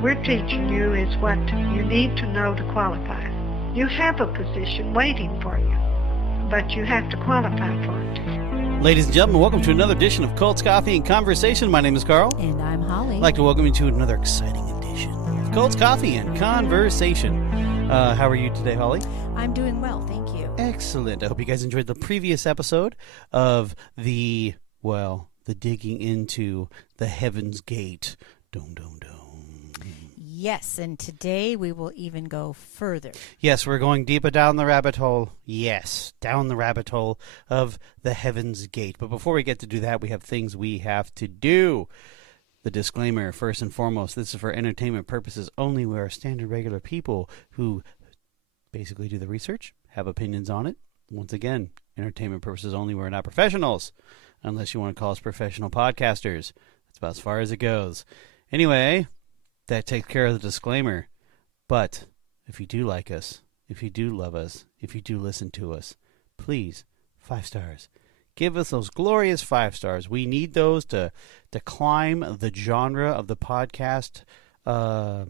What we're teaching you is what you need to know to qualify. You have a position waiting for you, but you have to qualify for it. Ladies and gentlemen, welcome to another edition of Colts Coffee and Conversation. My name is Carl. And I'm Holly. I'd like to welcome you to another exciting edition of Colts Coffee and Conversation. How are you today, Holly? I'm doing well, thank you. Excellent. I hope you guys enjoyed the previous episode of the digging into the Heaven's Gate. Dum, dum, dum. Yes, and today we will even go further. Yes, we're going deeper down the rabbit hole. Yes, down the rabbit hole of the Heaven's Gate. But before we get to do that, we have things we have to do. The disclaimer, first and foremost, this is for entertainment purposes only. We are standard regular people who basically do the research, have opinions on it. Once again, entertainment purposes only. We're not professionals, unless you want to call us professional podcasters. That's about as far as it goes. Anyway, that takes care of the disclaimer. But if you do like us, if you do love us, if you do listen to us, please, 5 stars. Give us those glorious 5 stars. We need those to climb the genre of the podcast. Podcast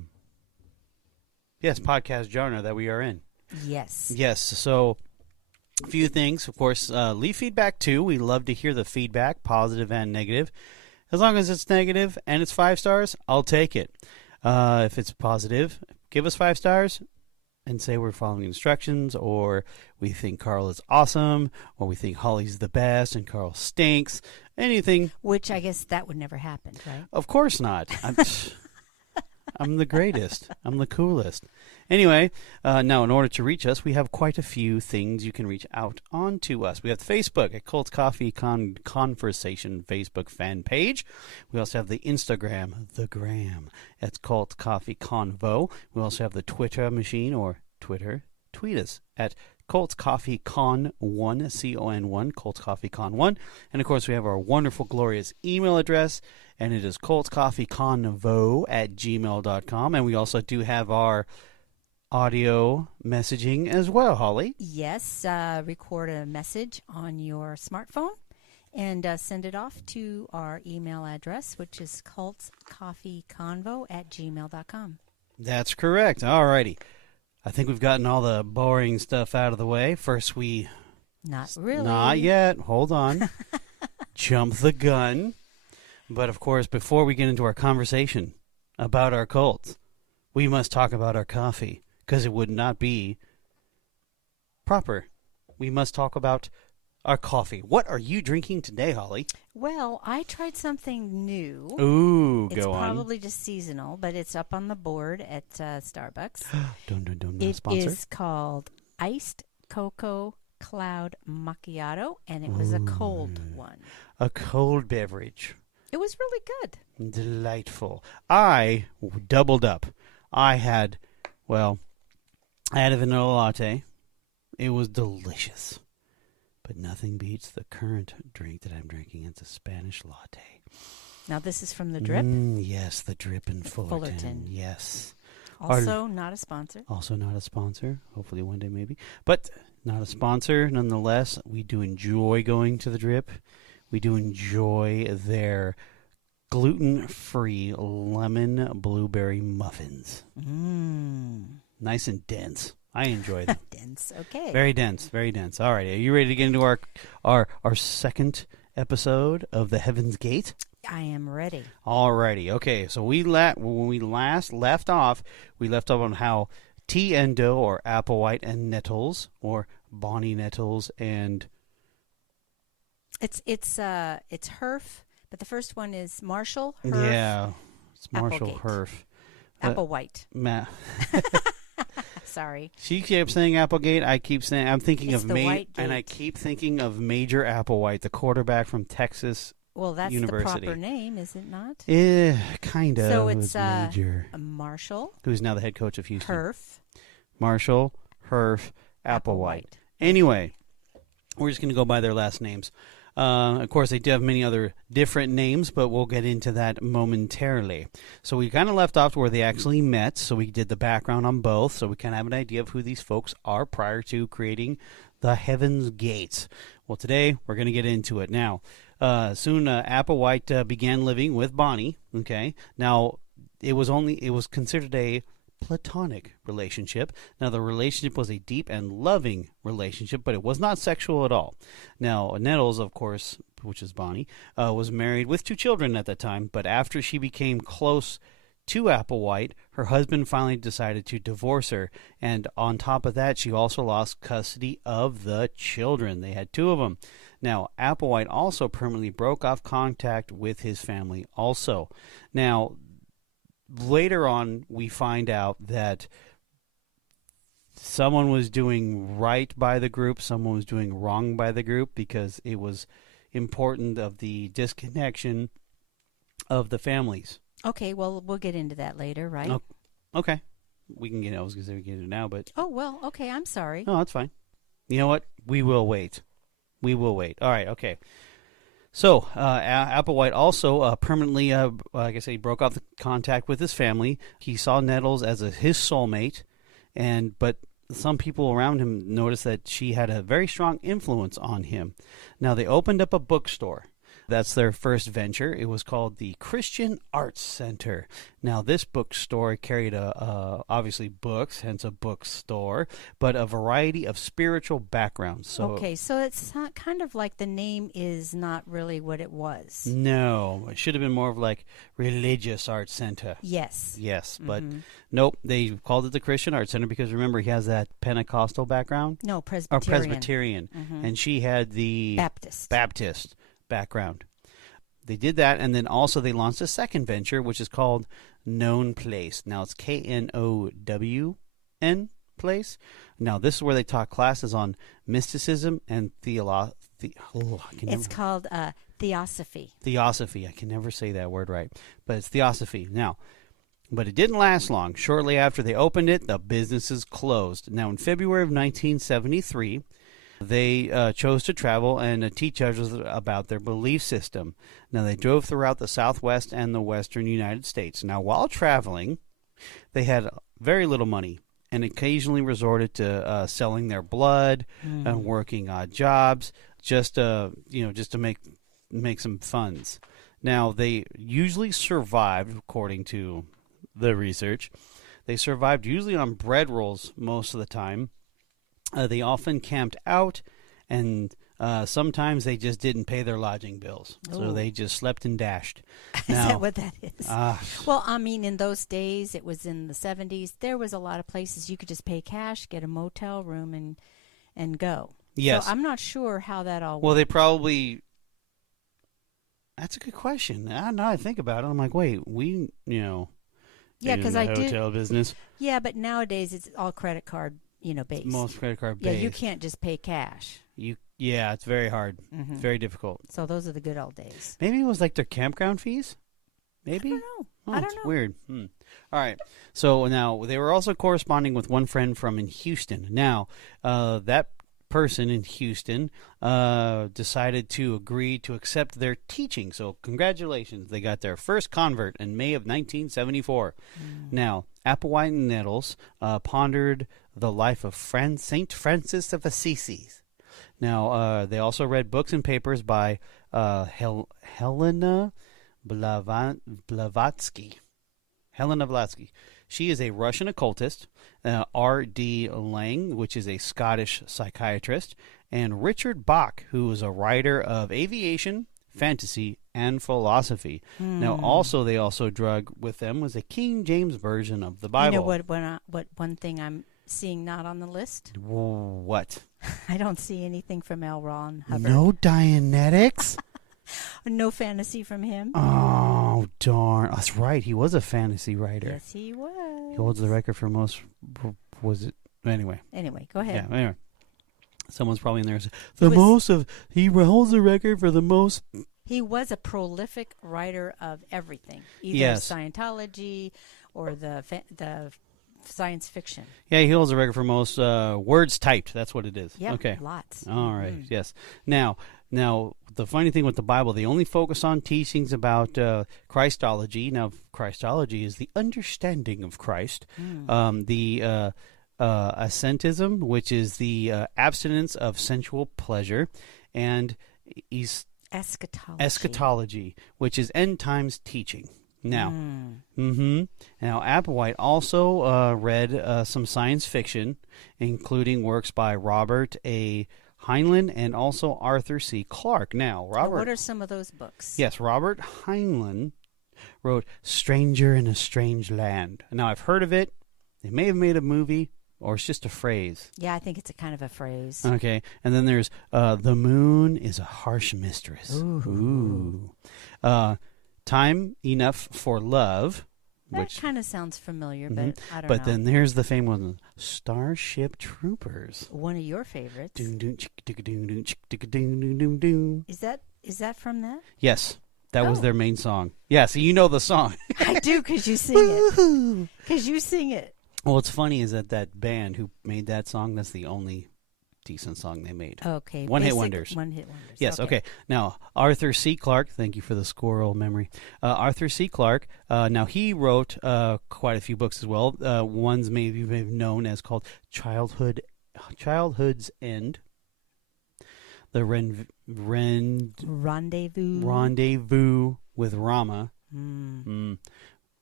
genre that we are in. Yes. Yes. So, a few things. Of course, leave feedback too. We love to hear the feedback, positive and negative. As long as it's negative and it's 5 stars, I'll take it. If it's positive, give us 5 stars and say we're following instructions, or we think Carl is awesome, or we think Holly's the best and Carl stinks. Anything. Which I guess that would never happen, right? Of course not. I'm the greatest. I'm the coolest. Anyway, now in order to reach us, we have quite a few things you can reach out on to us. We have Facebook at Colts Coffee Conversation Facebook fan page. We also have the Instagram, the Gram. That's Colts Coffee Convo. We also have the Twitter machine, or Twitter. Tweet us at Colts Coffee Con 1, C-O-N-1, Colts Coffee Con 1. And, of course, we have our wonderful, glorious email address, and it is coltscoffeeconvo@gmail.com. And we also do have our audio messaging as well, Holly. Yes, record a message on your smartphone and send it off to our email address, which is coltscoffeeconvo@gmail.com. That's correct. All righty. I think we've gotten all the boring stuff out of the way. First, Not really. Not yet. Hold on. Jump the gun. But, of course, before we get into our conversation about our Colts, we must talk about our coffee, because it would not be proper. We must talk about our coffee. What are you drinking today, Holly? Well, I tried something new. Ooh, it's go on. It's probably just seasonal, but it's up on the board at Starbucks. Not sponsor. It is called Iced Cocoa Cloud Macchiato, and it was a cold one. A cold beverage. It was really good. Delightful. I doubled up. I had a vanilla latte. It was delicious. But nothing beats the current drink that I'm drinking. It's a Spanish latte. Now, this is from the Drip? Yes, the Drip in Fullerton. Yes. Also not a sponsor. Also not a sponsor. Hopefully one day maybe. But not a sponsor. Nonetheless, we do enjoy going to the Drip. We do enjoy their gluten-free lemon blueberry muffins. Nice and dense. I enjoy them. Dense, okay. Very dense, very dense. All right, are you ready to get into our second episode of the Heaven's Gate? I am ready. All righty. Okay, so when we last left off, on how Tea and Dough, or Applewhite and Nettles, or Bonnie Nettles and... It's Herff, but the first one is Marshall, Herff. Yeah, it's Marshall, Applegate. Herff. Applewhite. Sorry. She kept saying Applegate. I keep saying I keep thinking of Major Applewhite, the quarterback from Texas. Well, that's University. The proper name, is it not? Yeah, kind of. So it's Major. Marshall, who's now the head coach of Houston. Herff. Marshall, Herff, Applewhite. Anyway, we're just going to go by their last names. Of course, they do have many other different names, but we'll get into that momentarily. So we kind of left off where they actually met, so we did the background on both, so we kind of have an idea of who these folks are prior to creating the Heaven's Gates. Well, today we're going to get into it. Now, soon Applewhite began living with Bonnie, okay? Now, it was considered a platonic relationship. Now, the relationship was a deep and loving relationship, but it was not sexual at all. Now, Nettles, of course, which is Bonnie, was married with 2 children at that time, but after she became close to Applewhite, her husband finally decided to divorce her, and on top of that, she also lost custody of the children. They had 2 of them. Now, Applewhite also permanently broke off contact with his family also. Now, later on, we find out that someone was doing right by the group, someone was doing wrong by the group, because it was important of the disconnection of the families. Okay, well, we'll get into that later, right? Oh, okay. I was going to say we can get it now, but... Oh, well, okay, I'm sorry. No, that's fine. You know what? We will wait. We will wait. All right, okay. So, Applewhite also permanently, like I said, he broke off the contact with his family. He saw Nettles as his soulmate, but some people around him noticed that she had a very strong influence on him. Now, they opened up a bookstore. That's their first venture. It was called the Christian Arts Center. Now, this bookstore carried obviously books, hence a bookstore, but a variety of spiritual backgrounds. So, okay, so it's not kind of like the name is not really what it was. No, it should have been more of like Religious Arts Center. Yes. Yes, but nope, they called it the Christian Arts Center because remember, he has that Pentecostal background? No, Or Presbyterian. And she had the Baptist background. They did that, and then also they launched a second venture, which is called Known Place. Now it's Known Place. Now this is where they taught classes on mysticism and it's called Theosophy. Theosophy. I can never say that word right, but it's Theosophy. Now, but it didn't last long. Shortly after they opened it, the businesses closed. Now in February of 1973, they chose to travel and teach others about their belief system. Now, they drove throughout the Southwest and the Western United States. Now, while traveling, they had very little money and occasionally resorted to selling their blood and working odd jobs just to make some funds. Now, they usually survived, according to the research, they survived usually on bread rolls most of the time. They often camped out, and sometimes they just didn't pay their lodging bills. Ooh. So they just slept and dashed. Is that what that is? Well, I mean, in those days, it was in the 70s, there was a lot of places you could just pay cash, get a motel room, and go. Yes. So I'm not sure how that all worked. Well, they probably... That's a good question. Now I think about it, I'm like, wait, yeah, because I did hotel business. Yeah, but nowadays it's all credit card based. Most credit card based. Yeah, you can't just pay cash. Yeah, it's very hard. It's very difficult. So those are the good old days. Maybe it was like their campground fees? Maybe? I don't know. Oh, I don't know. Weird. All right. So now they were also corresponding with one friend from in Houston. Now, that person in Houston decided to agree to accept their teaching. So congratulations. They got their first convert in May of 1974. Now, Applewhite and Nettles pondered the life of St. Francis of Assisi. Now, they also read books and papers by Helena Blavatsky. Helena Blavatsky. She is a Russian occultist. R.D. Lang, which is a Scottish psychiatrist, and Richard Bach, who is a writer of aviation, fantasy, and philosophy. Now, they also drug with them was a King James version of the Bible. You know what one thing I'm seeing not on the list? What? I don't see anything from L. Ron Hubbard. No Dianetics? No fantasy from him. Oh, darn. That's right. He was a fantasy writer. Yes, he was. He holds the record for most... Was it? Anyway. Anyway, go ahead. Yeah, anyway. Someone's probably in there. He holds the record for the most... He was a prolific writer of everything. Either Scientology or the science fiction. Yeah, he holds the record for most words typed. That's what it is. Yeah, okay. Lots. All right, yes. Now, the funny thing with the Bible, they only focus on teachings about Christology. Now, Christology is the understanding of Christ. The ascetism, which is the abstinence of sensual pleasure, and Eschatology. Eschatology, which is end times teaching. Now, Now Applewhite also read some science fiction, including works by Robert A. Heinlein and also Arthur C. Clarke. Now, what are some of those books? Yes, Robert Heinlein wrote Stranger in a Strange Land. Now, I've heard of it. They may have made a movie, or it's just a phrase. Yeah, I think it's a kind of a phrase. Okay, and then there's The Moon is a Harsh Mistress. Ooh. Time Enough for Love. That kind of sounds familiar, but I don't know. But then there's the famous one, Starship Troopers. One of your favorites. Is that from that? Yes, that was their main song. Yeah, so you know the song. I do, because you sing it. Because you sing it. Well, what's funny is that band who made that song, that's the only decent song they made. Okay. One-hit wonders. One-hit wonders. Yes, okay. Now, Arthur C. Clarke, thank you for the squirrel memory. Arthur C. Clarke, now he wrote quite a few books as well. Ones maybe you may have known as called Childhood's End. The Rendezvous with Rama.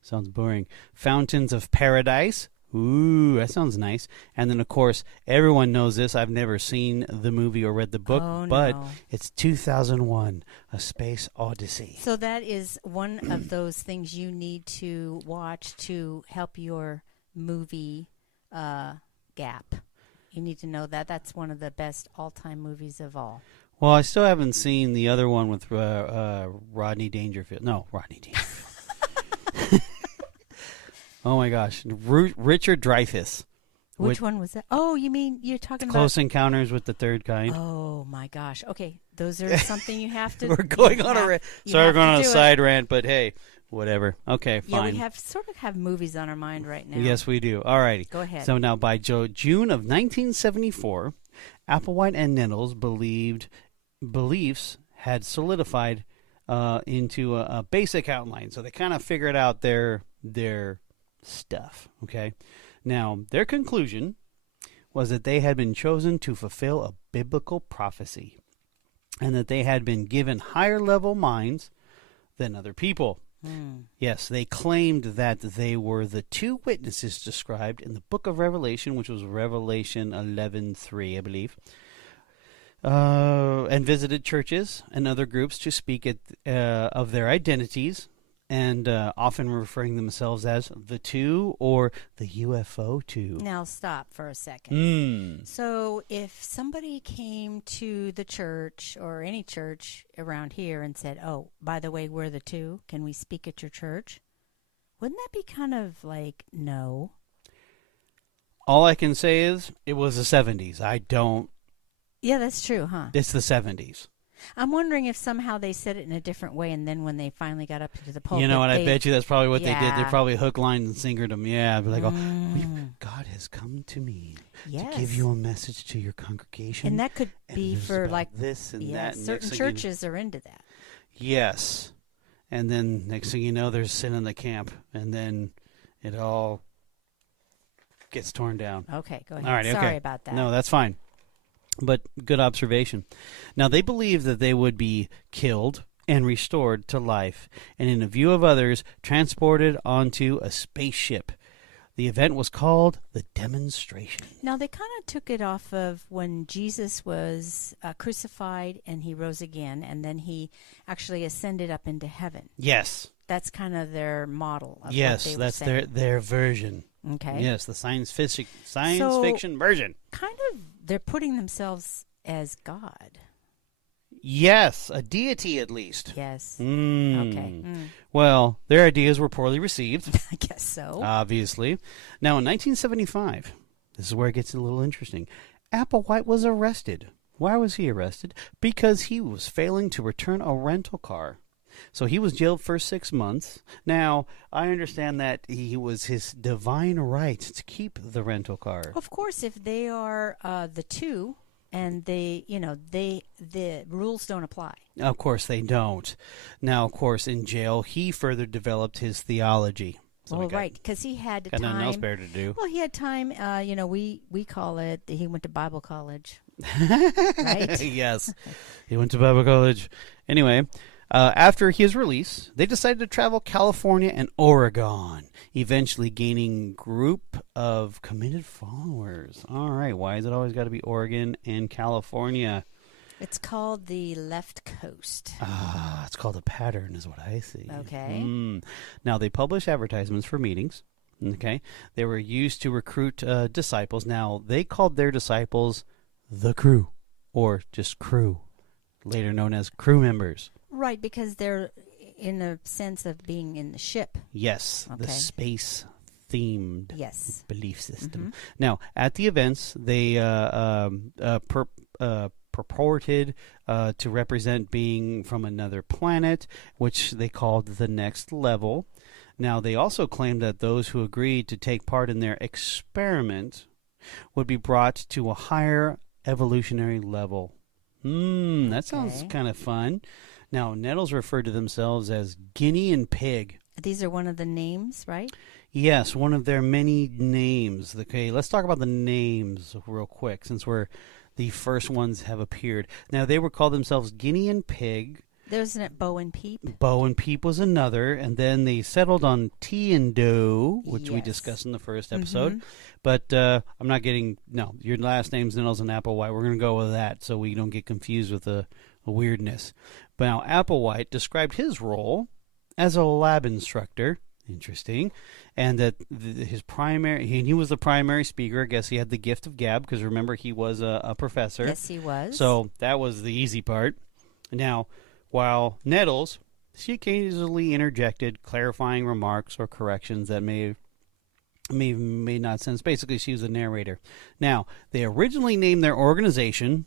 Sounds boring. Fountains of Paradise. Ooh, that sounds nice. And then, of course, everyone knows this. I've never seen the movie or read the book, but it's 2001, A Space Odyssey. So that is one of those things you need to watch to help your movie gap. You need to know that. That's one of the best all-time movies of all. Well, I still haven't seen the other one with Rodney Dangerfield. No, Rodney Dangerfield. Oh, my gosh. Richard Dreyfuss. Which one was that? Oh, you mean you're talking Close about... Encounters with the Third Kind. Oh, my gosh. Okay, those are something you have to... We're going on a side rant, but hey, whatever. Okay, fine. Yeah, we sort of have movies on our mind right now. Yes, we do. All righty. Go ahead. So now by June of 1974, Applewhite and Nettles beliefs had solidified into a basic outline. So they kind of figured out their stuff, okay? Now, their conclusion was that they had been chosen to fulfill a biblical prophecy and that they had been given higher-level minds than other people. Yes, they claimed that they were the two witnesses described in the book of Revelation, which was Revelation 11:3, I believe, and visited churches and other groups to speak of their identities, and often referring themselves as the two or the UFO two. Now stop for a second. So if somebody came to the church or any church around here and said, oh, by the way, we're the two, can we speak at your church? Wouldn't that be kind of like, no? All I can say is it was the 70s. Yeah, that's true, huh? It's the 70s. I'm wondering if somehow they said it in a different way, and then when they finally got up to the pulpit... You know what, I bet you that's probably what they did. They probably hook, line, and sinkered them. Yeah, be like, God has come to me to give you a message to your congregation. And that could be for like... this and that. And certain churches are into that. Yes. And then next thing you know, there's sin in the camp, and then it all gets torn down. Okay, go ahead. All right, Sorry about that. No, that's fine. But good observation. Now, they believed that they would be killed and restored to life, and in a view of others, transported onto a spaceship. The event was called the demonstration. Now, they kind of took it off of when Jesus was crucified and he rose again, and then he actually ascended up into heaven. Yes. That's kind of their model of yes, what they that's were saying. their version. Okay. Yes, the science fiction version. Kind of, they're putting themselves as God. Yes, a deity at least. Yes. Okay. Well, their ideas were poorly received. I guess so. Obviously. Now, in 1975, this is where it gets a little interesting. Applewhite was arrested. Why was he arrested? Because he was failing to return a rental car. So he was jailed for 6 months. Now, I understand that he was his divine right to keep the rental car. Of course, if they are the two, and the rules don't apply. Of course they don't. Now, of course, in jail, he further developed his theology. So right, because he had time. Got nothing else better to do. Well, he had time. We call it. He went to Bible college. Right? Yes, he went to Bible college. Anyway. After his release, they decided to travel California and Oregon, eventually gaining group of committed followers. All right, why has it always got to be Oregon and California? It's called the left coast. It's called a pattern is what I see. Okay. Now, they publish advertisements for meetings. Okay, they were used to recruit disciples. Now, they called their disciples the crew, or just crew, later known as crew members. Right, because they're in a sense of being in the ship. Yes, Okay. the space-themed Yes. belief system. Now, at the events, they purported to represent being from another planet, which they called the next level. Now, they also claimed that those who agreed to take part in their experiment would be brought to a higher evolutionary level. That sounds kind of fun. Now, Nettles referred to themselves as guinea and pig. These are one of the names, right? Yes, one of their many names. Okay, let's talk about the names real quick since the first ones have appeared. Now, they were called themselves guinea and pig. There's Bo and Peep. Bo and Peep was another, and then they settled on Tea and Doe, which we Yes. discussed in the first episode. But I'm not getting, no, your last name's Nettles and Applewhite. We're going to go with that so we don't get confused with the weirdness. But now, Applewhite described his role as a lab instructor. Interesting. And that his primary, he was the primary speaker. I guess he had the gift of gab, because remember, he was a professor. Yes, he was. So that was the easy part. Now, while Nettles, she occasionally interjected clarifying remarks or corrections that may made not sense. Basically, she was a narrator. Now, they originally named their organization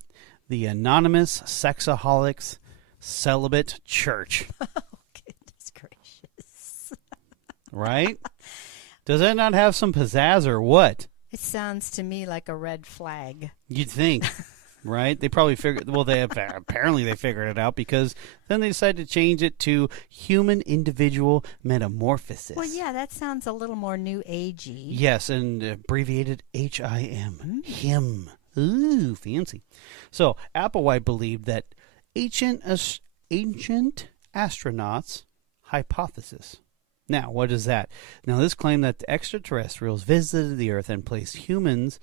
the Anonymous Sexaholics Celibate Church. Oh, goodness gracious. Right? Does that not have some pizzazz or what? It sounds to me like a red flag. You'd think. Right? They probably figured, well, apparently they figured it out, because then they decided to change it to Human Individual Metamorphosis. Well, yeah, that sounds a little more new agey. Yes, and abbreviated HIM. Him. Ooh, fancy. So, Applewhite believed that ancient astronauts hypothesis. Now, what is that? Now, this claimed that the extraterrestrials visited the Earth and placed humans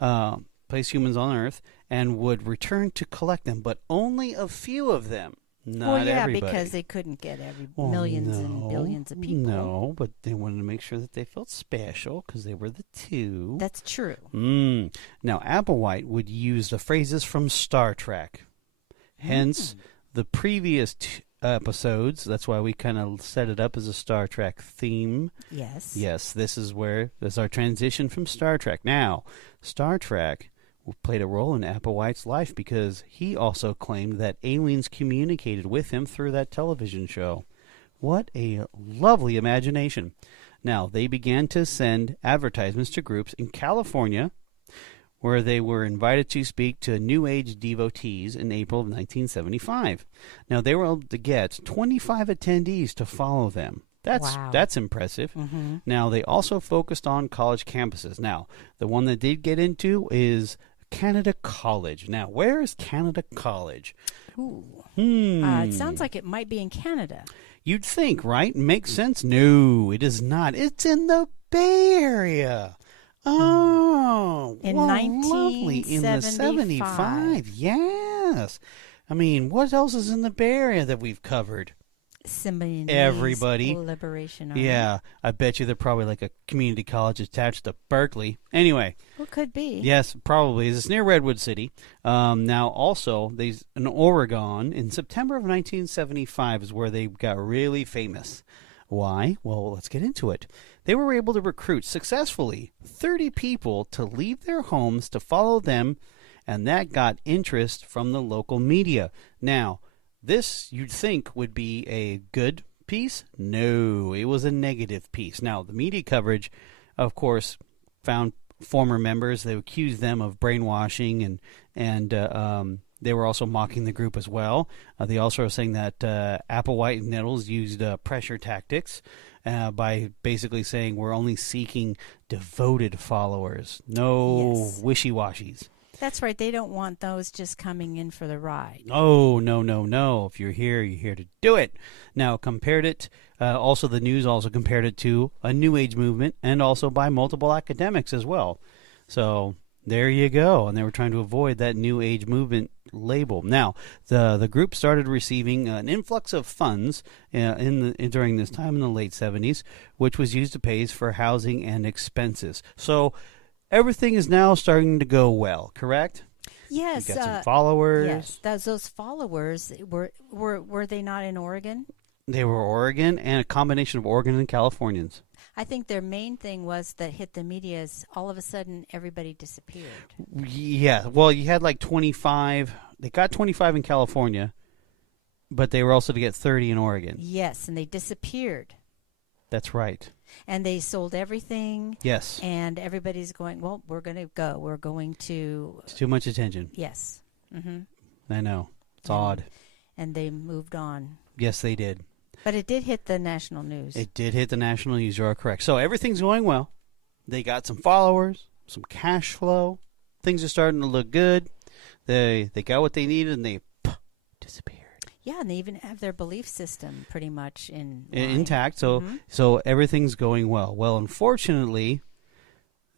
on Earth and would return to collect them, but only a few of them. Not everybody. Because they couldn't get millions and billions of people. No, but they wanted to make sure that they felt special because they were the two. That's true. Now, Applewhite would use the phrases from Star Trek. Hence, the previous episodes, that's why we kind of set it up as a Star Trek theme. Yes. Yes, this is our transition from Star Trek. Now, Star Trek played a role in Applewhite's life because he also claimed that aliens communicated with him through that television show. What a lovely imagination. Now, they began to send advertisements to groups in California where they were invited to speak to New Age devotees in April of 1975. Now, they were able to get 25 attendees to follow them. That's impressive. Now, they also focused on college campuses. Now, the one that did get into is Canada College. Now, where is Canada College? Ooh. It sounds like it might be in Canada. You'd think, right? Makes sense. No, it is not. It's in the Bay Area. Oh, in lovely. 1975. In the 75. Yes. I mean, what else is in the Bay Area that we've covered? Everybody. Liberation Army. Yeah, I bet you they're probably like a community college attached to Berkeley. Anyway. Well, could be. Yes, probably. It's near Redwood City. Now, also, in Oregon, in September of 1975 is where they got really famous. Why? Well, let's get into it. They were able to recruit successfully 30 people to leave their homes to follow them, and that got interest from the local media. Now, this, you'd think, would be a good piece. No, it was a negative piece. Now, the media coverage, of course, found former members. They accused them of brainwashing, and they were also mocking the group as well. They also are saying that Applewhite and Nettles used pressure tactics by basically saying we're only seeking devoted followers, no wishy-washies. That's right. They don't want those just coming in for the ride. Oh, no, no, no. If you're here to do it. Now, compared it, also the news also compared it to a New Age movement and also by multiple academics as well. So there you go. And they were trying to avoid that New Age movement label. Now, the group started receiving an influx of funds during this time in the late 70s, which was used to pay for housing and expenses. So everything is now starting to go well, correct? Yes. You got some followers. Yes. Those followers, were they not in Oregon? They were Oregon and a combination of Oregon and Californians. I think their main thing was that hit the media is all of a sudden everybody disappeared. Yeah. Well, you had like 25. They got 25 in California, but they were also to get 30 in Oregon. Yes, and they disappeared. That's right. And they sold everything. Yes. And everybody's going, well, we're going to go. We're going to... It's too much attention. Yes. Mm-hmm. I know. It's odd. And they moved on. Yes, they did. But it did hit the national news. It did hit the national news. You are correct. So everything's going well. They got some followers, some cash flow. Things are starting to look good. They got what they needed, and they disappeared. Yeah, and they even have their belief system pretty much intact. So so everything's going well. Well, unfortunately,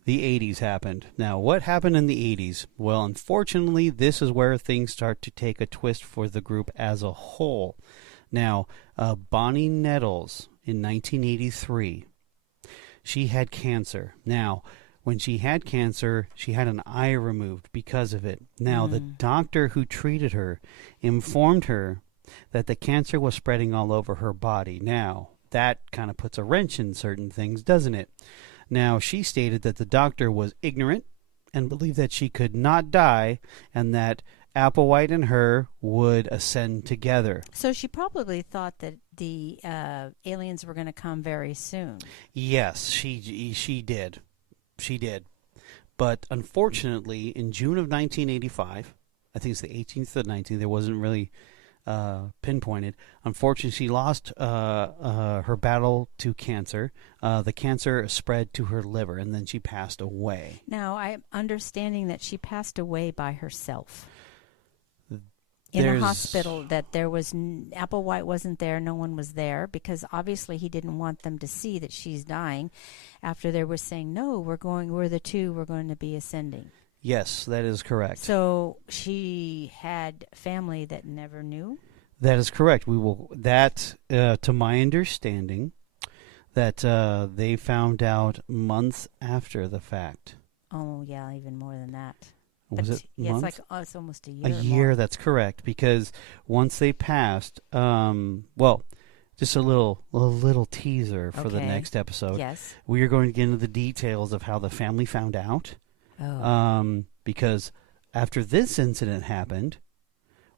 the 80s happened. Now, what happened in the 80s? Well, unfortunately, this is where things start to take a twist for the group as a whole. Now, Bonnie Nettles in 1983, she had cancer. Now, when she had cancer, she had an eye removed because of it. Now, the doctor who treated her informed her that the cancer was spreading all over her body. Now, that kind of puts a wrench in certain things, doesn't it? Now, she stated that the doctor was ignorant and believed that she could not die and that Applewhite and her would ascend together. So she probably thought that the aliens were going to come very soon. Yes, she did. She did. But unfortunately, in June of 1985, I think it's the 18th or the 19th, there wasn't really pinpointed. Unfortunately, she lost her battle to cancer. The cancer spread to her liver, and then she passed away. Now, I'm understanding that she passed away by herself. In a hospital, that there was Applewhite wasn't there, no one was there, because obviously he didn't want them to see that she's dying. After they were saying, "No, we're the two, we're going to be ascending." Yes, that is correct. So she had family that never knew. That is correct. We will that, to my understanding, that they found out months after the fact. Oh yeah, even more than that. Was it months? It's like it's almost a year. A year, that's correct. Because once they passed, well, just a little teaser for the next episode. Yes, we are going to get into the details of how the family found out. Oh. Because after this incident happened,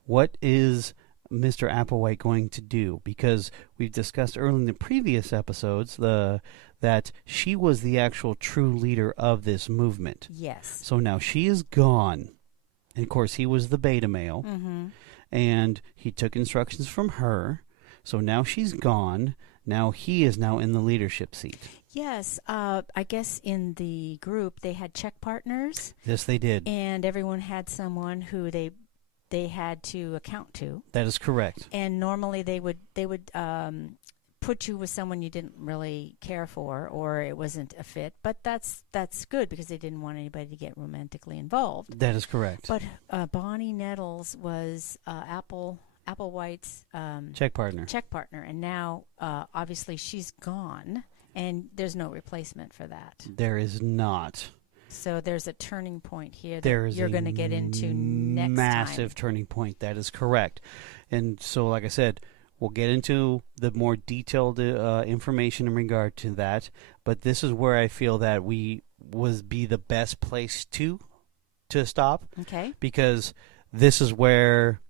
what is Mr. Applewhite going to do? Because we've discussed early in the previous episodes that she was the actual true leader of this movement. Yes. So now she is gone. And of course, he was the beta male. Mm-hmm. And he took instructions from her. So now she's gone. Now he is now in the leadership seat. Yes. I guess in the group they had check partners. Yes, they did. And everyone had someone who they had to account to. That is correct. And normally they would put you with someone you didn't really care for, or it wasn't a fit. But that's good because they didn't want anybody to get romantically involved. That is correct. But Bonnie Nettles was Applewhite's check partner. And now obviously she's gone, and there's no replacement for that. There is not. So there's a turning point here that you're going to get into next massive time. Turning point. That is correct. And so, like I said, we'll get into the more detailed information in regard to that. But this is where I feel that we be the best place to stop. Okay. Because this is where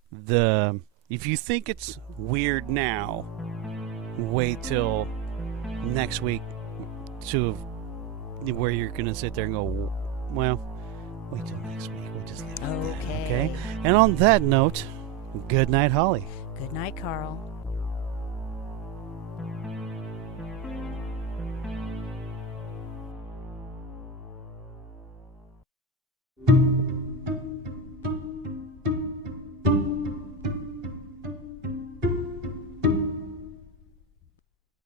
if you think it's weird now, wait till next week where you're going to sit there and go, well, wait till next week. We'll just leave it at that. Okay. And on that note, good night, Holly. Good night, Carl.